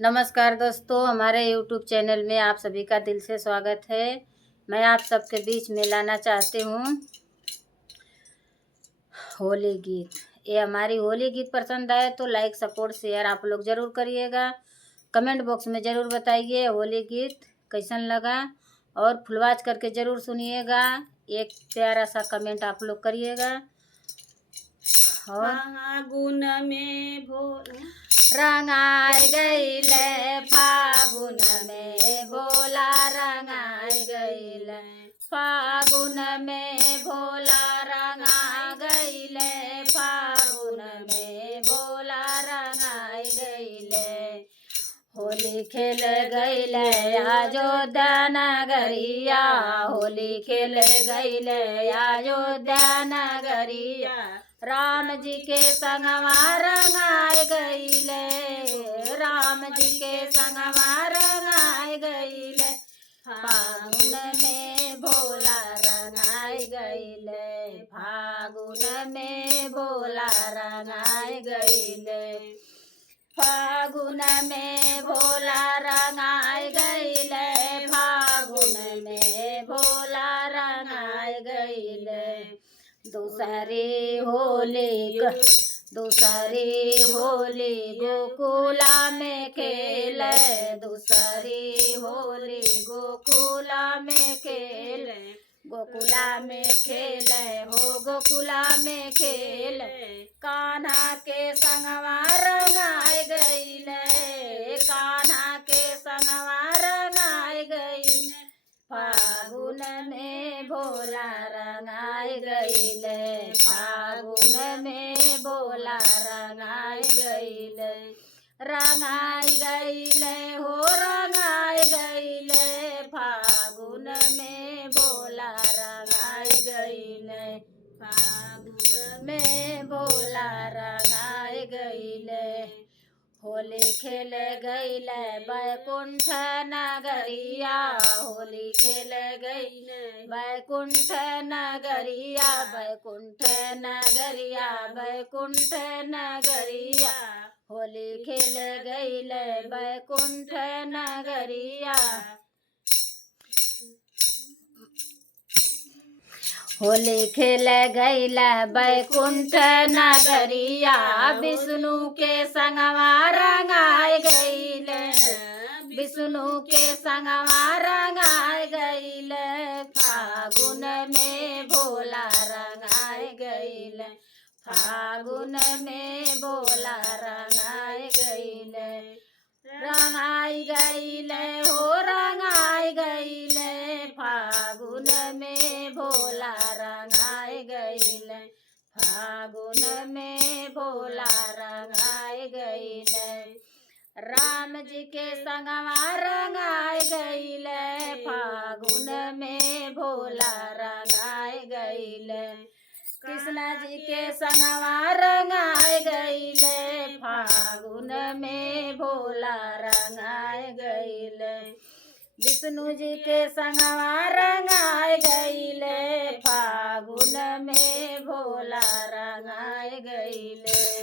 नमस्कार दोस्तों, हमारे YouTube चैनल में आप सभी का दिल से स्वागत है। मैं आप सबके बीच में लाना चाहती हूँ होली गीत। ये हमारी होली गीत पसंद आए तो लाइक सपोर्ट शेयर आप लोग ज़रूर करिएगा। कमेंट बॉक्स में ज़रूर बताइए होली गीत कैसन लगा और फुलवाच करके ज़रूर सुनिएगा। एक प्यारा सा कमेंट आप लोग करिएगा। और फागुन में रंगाई गईले फागुन में भोला रंगाई गईले फागुन में भोला रंगा गईले फागुन में भोला रंगाई गईले होली खेल गईले अयोध्या नगरिया होली खेल गईले अयोध्या नगरिया राम जी के संगवा रंगाए गईले राम जी के संगवा रंगाए गईले फागुन में भोला रंगाए गईले फागुन में भोला रंगाए गईले फागुन में भोला रंगाए गईले फागुन में भोला रंगाए गईले दूसरी होली गोकुला में खेले दूसरी होली गोकुला में खेले गोकुला में खेले हो गोकुला में खेले कान्हा के संगवा रंगाए गईले कान्हा के संगवा रंगाए गईले फागुन में भोला रंगाए गईले फागुन में भोला रंगाए गईले रंगाए गईले हो रंगाए गईले फागुन में भोला रंगाए गईले फागुन में भोला रंगाए गईले होली खेल गईले बैकुंठ नगरिया होली खेल गईले बैकुंठ नगरिया बैकुंठ नगरिया बैकुंठ नगरिया होली खेल गईले बैकुंठ नगरिया होली खेल गईला बैकुंठ नगरिया विष्णु के संगवा रंगाए गईले विष्णु के संगवा रंगाए गईले फागुन में भोला रंगाए गईले फागुन में भोला रंगाए गईले रंगाई गईले हो रंगाई गईले फागुन में भोला रंगाए गईले फागुन में भोला रंगाए गईले राम जी के संगवा रंगाए गईले फागुन में भोला रंगाए गईले कृष्ण जी के संगवा रंगाए गईले फागुन में भोला रंगाए गईले विष्णु जी के संगवा रंगाए गईले फागुन में भोला रंगाए गईले।